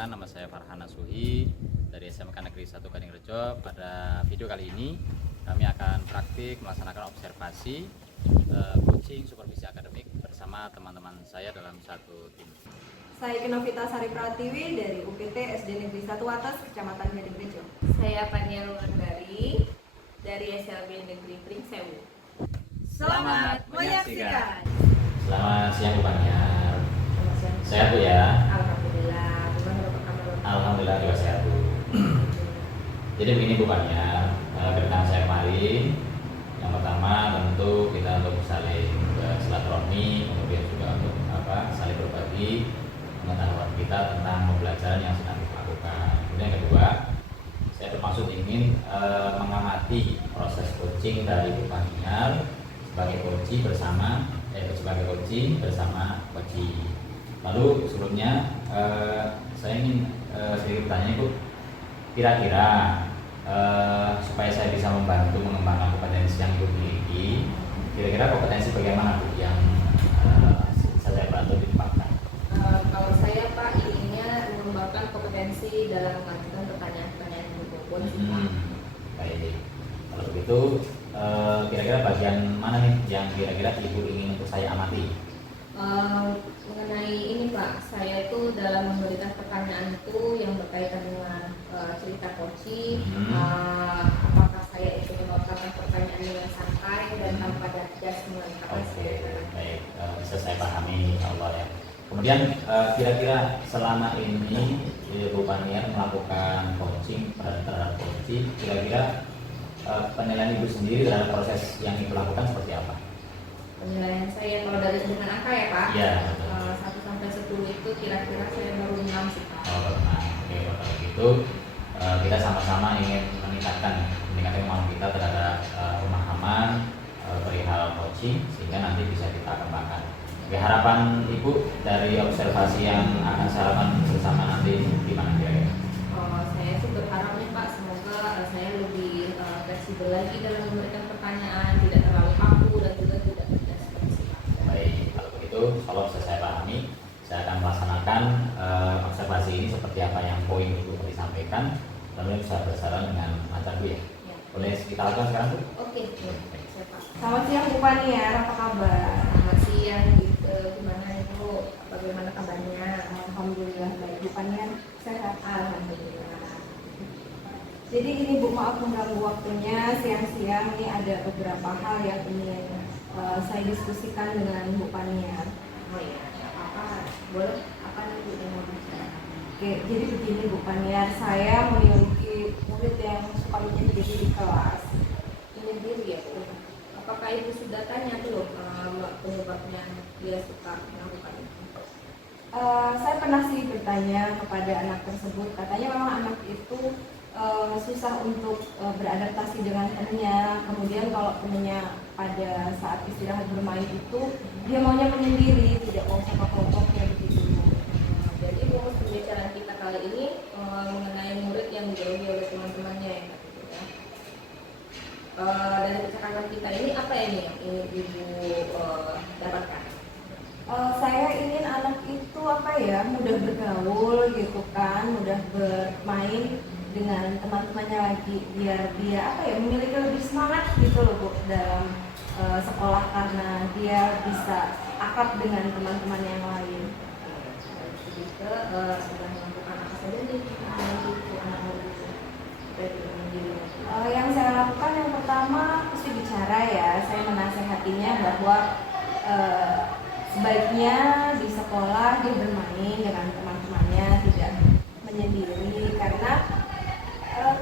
Perkenalkan, nama saya Farhan Nasuhi dari SMK Negeri 1 Gadingrejo. Pada video kali ini kami akan praktik melaksanakan observasi coaching supervisi akademik bersama teman-teman saya dalam satu tim. Saya Genovita Sari Pratiwi dari UPT SD Negeri 1 Wates, Kecamatan Gadingrejo. Saya Pania Rulandari dari SLB Negeri Pringsewu. Selamat menyaksikan. Selamat siang Bu Paniar. Sehat Bu ya? Alhamdulillah. Alhamdulillah juga sehat Bu. Jadi begini Bu Paniar, kedatangan saya kemarin, yang pertama tentu kita untuk saling silaturahmi, kemudian juga untuk saling berbagi pengetahuan kita tentang pembelajaran yang sedang kita lakukan. Kemudian yang kedua, saya bermaksud ingin mengamati proses coaching dari Bu Paniar sebagai coach bersama coach. Lalu sebelumnya saya ingin sedikit bertanya Ibu, kira-kira supaya saya bisa membantu mengembangkan kompetensi yang Ibu miliki, kira-kira kompetensi bagaimana Bu yang bisa saya bantu dikembangkan? Kalau saya Pak inginnya mengembangkan kompetensi dalam mengajukan pertanyaan-pertanyaan maupun Baik, kalau begitu kira-kira bagian mana nih yang kira-kira Ibu ingin untuk saya amati? Mengenai ini Pak, saya itu dalam memberikan pertanyaan itu yang berkaitan dengan cerita coaching, apakah saya itu melontarkan pertanyaan dengan santai dan tanpa judgement. Oke, baik, bisa saya pahami insya Allah ya. Kemudian kira-kira selama ini Bu Paniar melakukan coaching terhadap coaching, kira-kira penilaian Ibu sendiri terhadap proses yang Ibu lakukan seperti apa? Penilaian saya kalau dari dengan angka ya Pak, Iya. 1 sampai 10 itu kira-kira saya baru 6 sih Pak. Oke, kalau gitu kita sama-sama ingin meningkatkan kemampuan kita terhadap pemahaman perihal coaching sehingga nanti bisa kita kembangkan. Oke, harapan Ibu dari observasi yang akan saya lakukan bersama nanti gimana kira-kira? Saya sih berharap nih Pak, semoga saya lebih fleksibel lagi dalam memberikan pertanyaan, tidak terlalu kaku dan juga tidak seperti Pak. Baik, kalau begitu, kalau bisa saya pahami, saya akan melaksanakan observasi ini seperti apa yang poin Ibu tadi sampaikan, lalu bisa berjalan dengan lancar Bu ya. Ya. Boleh kita lakukan sekarang Bu? Oke, saya Pak. Selamat siang Bu Paniar, apa kabar? Selamat siang, gimana Ibu? Bagaimana kabarnya? Alhamdulillah baik Bu Paniar, sehat. Alhamdulillah. Jadi ini Bu, maaf mengganggu waktunya siang-siang. Ini ada beberapa hal yang ingin saya diskusikan dengan Bu Paniar. Oh iya, apa? Boleh? Apa nih Bu yang mau bicara? Oke, jadi begini Bu Paniar, saya memiliki murid yang suka menyendiri di kelas. Ini diri ya Bu. Apakah Ibu sudah tanya tuh penyebabnya dia suka melakukan itu? Saya pernah sih bertanya kepada anak tersebut, katanya memang anak itu susah untuk beradaptasi dengan temannya. Kemudian kalau temannya pada saat istirahat bermain itu dia maunya menyendiri, tidak mau sama kelompoknya begitu. Jadi fokus pembicaraan kita kali ini mengenai murid yang dijauhi oleh teman-temannya ya. Dari percakapan kita ini apa ini yang ingin Ibu dapatkan? Saya ingin anak itu mudah bergaul gitu kan, mudah bermain dengan teman-temannya lagi, biar dia memiliki lebih semangat gitu loh Bu dalam sekolah, karena dia bisa akrab dengan teman-teman yang lain. Juga sudah melakukan apa saja nih untuk anak murid itu? Yang saya lakukan yang pertama mesti bicara ya, saya menasehatinya bahwa sebaiknya di sekolah dia bermain dengan teman-temannya, tidak menyendiri, karena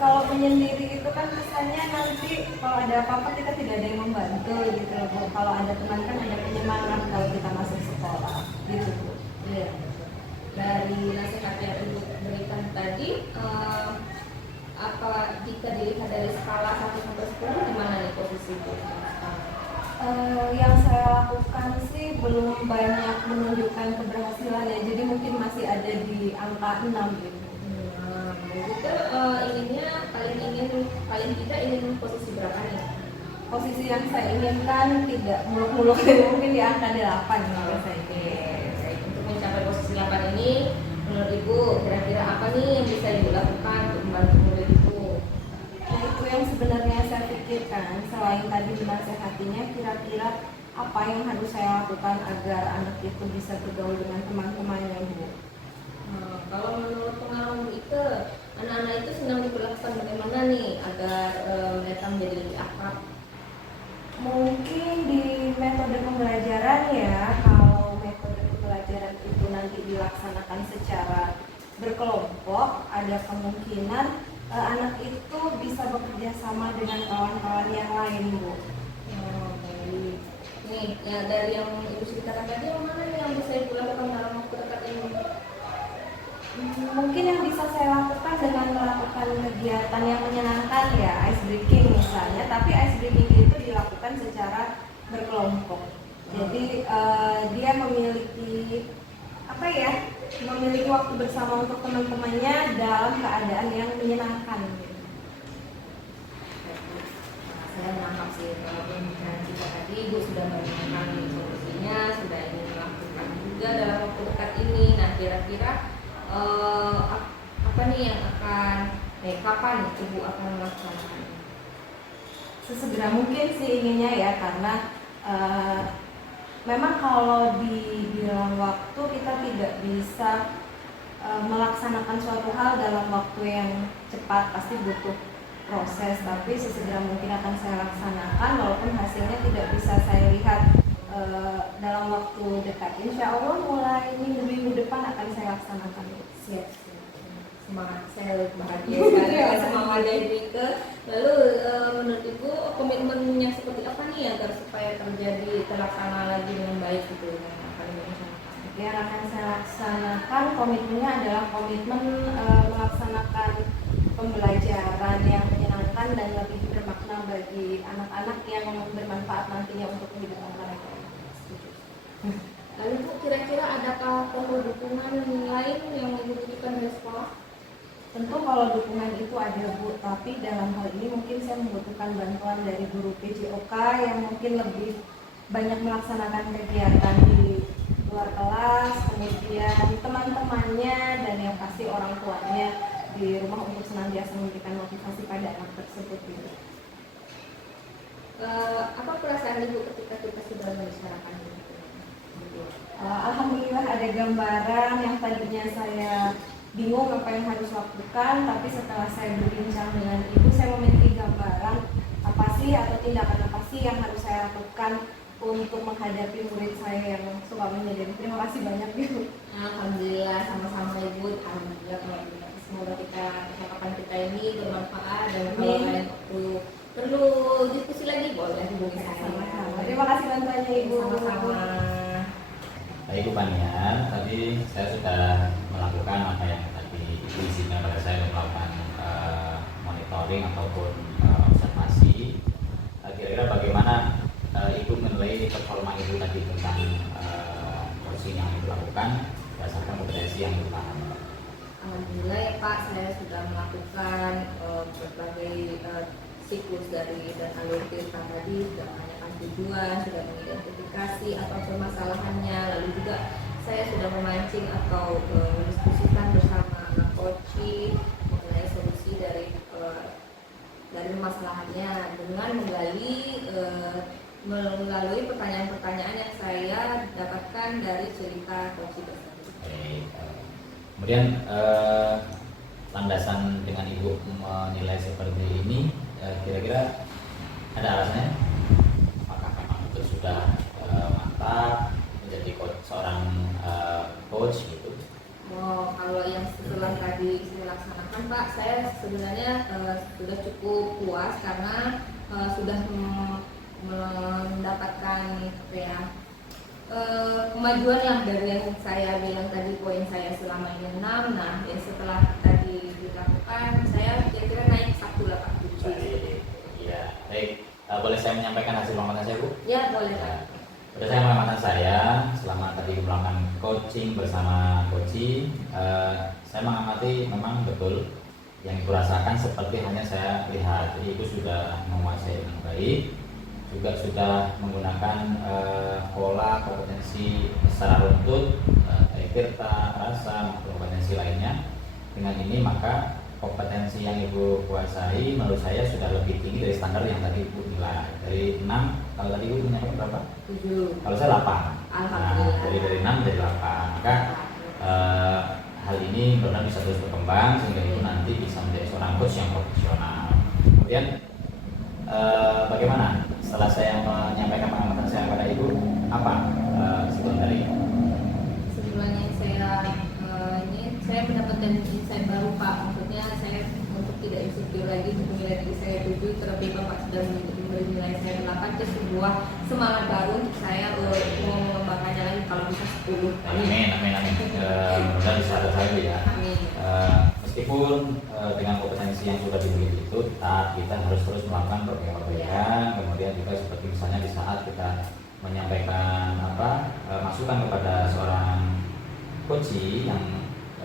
kalau menyendiri itu kan kesannya nanti kalau ada apa-apa kita tidak ada yang membantu gitu loh Bu. Kalau ada teman kan ada penyemangat kalau kita masuk sekolah gitu Bu. Iya. Dari nasihat yang Ibu berikan tadi, apa jika dilihat dari skala 1 sampai 10 gimana nih posisi Ibu? Yang saya lakukan sih belum banyak menunjukkan keberhasilan ya, jadi mungkin masih ada di angka 6 gitu. Itu inginnya paling tidak ingin posisi berapa nih? Posisi yang saya inginkan tidak muluk-muluk, mungkin di angka 8 gitu saya. Oke, baik. Untuk mencapai posisi 8 ini menurut Ibu kira-kira nih yang bisa ibu lakukan untuk membantu murid itu? Nah, itu yang sebenarnya saya pikirkan. Selain tadi menasehatinya, kira-kira apa yang harus saya lakukan agar anak itu bisa bergaul dengan teman-temannya, Bu? Kalau menurut pengalaman itu, anak-anak itu sedang diperlakukan bagaimana nih agar mereka menjadi lebih akrab? Mungkin di metode pembelajaran ya, kalau metode pembelajaran itu nanti dilaksanakan secara berkelompok, ada kemungkinan anak itu bisa bekerja sama dengan kawan-kawan yang lain, Bu. Baik. Nih, ya dari yang ibu ceritakan tadi, yang mana nih yang bisa ibu lakukan dalam waktu dekat ini? Mungkin yang bisa saya lakukan dengan melakukan kegiatan yang menyenangkan ya, ice breaking misalnya, tapi ice breaking itu dilakukan secara berkelompok. Jadi dia memiliki apa ya, memiliki waktu bersama untuk teman-temannya dalam keadaan yang menyenangkan. Saya menangkap sih kalau pembicaraan kita tadi ibu sudah menemukan solusinya, sudah ingin melakukan juga dalam waktu dekat ini. Nah, kira-kira apa nih yang akan kapan ibu akan melaksanakan? Sesegera mungkin sih inginnya ya, karena memang kalau dibilang waktu, kita tidak bisa melaksanakan suatu hal dalam waktu yang cepat, pasti butuh proses, tapi sesegera mungkin akan saya laksanakan walaupun hasilnya tidak bisa saya lihat dalam waktu dekat. Insya Allah mulai minggu depan akan saya laksanakan. Siap. Semangat, saya bahagia sekali semangatnya ibu. Lalu menurut ibu komitmennya seperti apa nih agar supaya terlaksana lagi dengan baik gitu yang akan dilaksanakan? Yang akan saya laksanakan komitmennya adalah komitmen melaksanakan pembelajaran yang menyenangkan dan lebih bermakna bagi anak-anak yang bermanfaat nantinya untuk kehidupan mereka. Lalu Bu, kira-kira adakah perlu dukungan lain yang ibu butuhkan dari sekolah? Tentu kalau dukungan itu ada, Bu, tapi dalam hal ini mungkin saya membutuhkan bantuan dari guru PJOK yang mungkin lebih banyak melaksanakan kegiatan di luar kelas, kemudian teman-temannya, dan yang pasti orang tuanya di rumah untuk senantiasa memberikan motivasi pada anak tersebut. Gitu. Apa perasaan ibu ketika kita sudah membicarakan ini? Alhamdulillah ada gambaran yang tadinya saya bingung apa yang harus lakukan, tapi setelah saya berbincang dengan ibu, saya memiliki gambaran apa sih atau tindakan apa sih yang harus saya lakukan untuk menghadapi murid saya yang suka menyedih. Terima kasih banyak, Ibu. Alhamdulillah, sama-sama ibu. Alhamdulillah, semoga percakapan kita ini bermanfaat, dan kalau kalian perlu diskusi lagi boleh hubungi saya. Sama-sama. Terima kasih bantuannya, Ibu. Sama-sama. Baik Ibu Panian, tadi saya sudah melakukan apa yang tadi Ibu izinkan pada saya untuk melakukan monitoring ataupun observasi. Kira-kira bagaimana Ibu menilai performa Ibu tadi tentang coaching yang Ibu lakukan berdasarkan kompetensi yang Ibu paham? Alhamdulillah ya Pak, saya sudah melakukan berbagai siklus dari dan alur cerita tadi, sudah menanyakan tujuan, sudah mengidentifikasi atau permasalahannya, lalu juga saya sudah memancing atau mendiskusikan bersama anak coaching mengenai solusi dari permasalahannya dengan melalui pertanyaan-pertanyaan yang saya dapatkan dari cerita coaching tersebut. Kemudian landasan dengan Ibu menilai seperti ini, kira-kira ada alasannya? Apakah memang itu sudah mantap menjadi seorang coach gitu? Oh, kalau yang setelah tadi saya laksanakan Pak, saya sebenarnya sudah cukup puas karena sudah mendapatkan kemajuan lah dari yang saya bilang tadi, poin saya selama ini 6. Nah, yang setelah tadi dilakukan saya kira-kira naik 1 lah Pak. Iya, baik. Boleh saya menyampaikan hasil pengamatan saya, Bu? Ya, boleh Pak. Berdasarkan pengamatan saya selama tadi melakukan coaching bersama coaching, saya mengamati memang betul yang Ibu rasakan seperti hanya saya lihat. Jadi Ibu sudah menguasai dengan baik, juga sudah menggunakan pola kompetensi secara runtut, tirta, rasa, maupun kompetensi lainnya. dengan ini maka kompetensi yang ibu kuasai menurut saya sudah lebih tinggi dari standar yang tadi ibu nilai. Dari 6, kalau tadi ibu punya berapa? 7. Kalau saya 8. Alhamdulillah. Dari 6 jadi 8. Maka hal ini benar-benar bisa terus berkembang sehingga ibu nanti bisa menjadi seorang coach yang profesional. Kemudian bagaimana setelah saya menyampaikan pengamatan saya kepada ibu, apa kesimpulan dari Sebelumnya saya mendapatkan insight baru Pak. Maksudnya saya untuk tidak insecure lagi untuk menilai diri saya 7, terlebih Bapak sudah memberi nilai saya 8, itu sebuah semangat baru untuk saya mau mengembangkannya lagi kalau bisa 10. Amin. Mudah-mudahan bisa ada saya ya. Amin. Meskipun dengan kompetensi yang sudah dimiliki itu, kita harus terus melakukan perbaikan. Kemudian juga seperti misalnya di saat kita menyampaikan masukan kepada seorang coach yang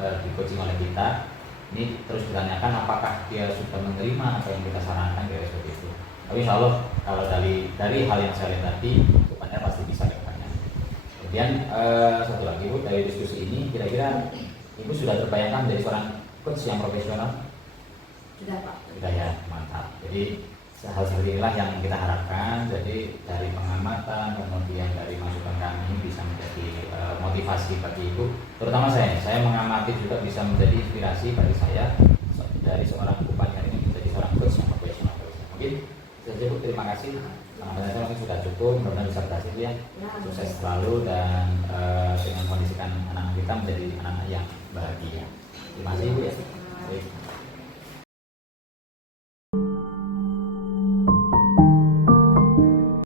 di coaching oleh kita, ini terus ditanyakan apakah dia sudah menerima apa yang kita sarankan, kira seperti itu. Tapi insya Allah kalau dari hal yang saya lihat tadi, rupanya pasti bisa depannya. Kemudian satu lagi Bu, dari diskusi ini kira-kira Ibu sudah terbayangkan menjadi seorang coach yang profesional? Sudah Pak. Sudah ya, mantap. Jadi hal seperti inilah yang kita harapkan. Jadi dari pengamatan, kemudian dari masukan kami bisa menjadi motivasi bagi Ibu. Terutama saya mengamati juga bisa menjadi inspirasi bagi saya dari seorang upaya ini menjadi seorang coach yang profesional. Mungkin saja Bu, terima kasih. Pengamatan saya mungkin sudah cukup, mudah-mudahan bisa berhasil ya. Sukses selalu dan dengan kondisikan anak-anak kita menjadi anak-anak yang bahagia. Terima kasih Bu ya. Baik.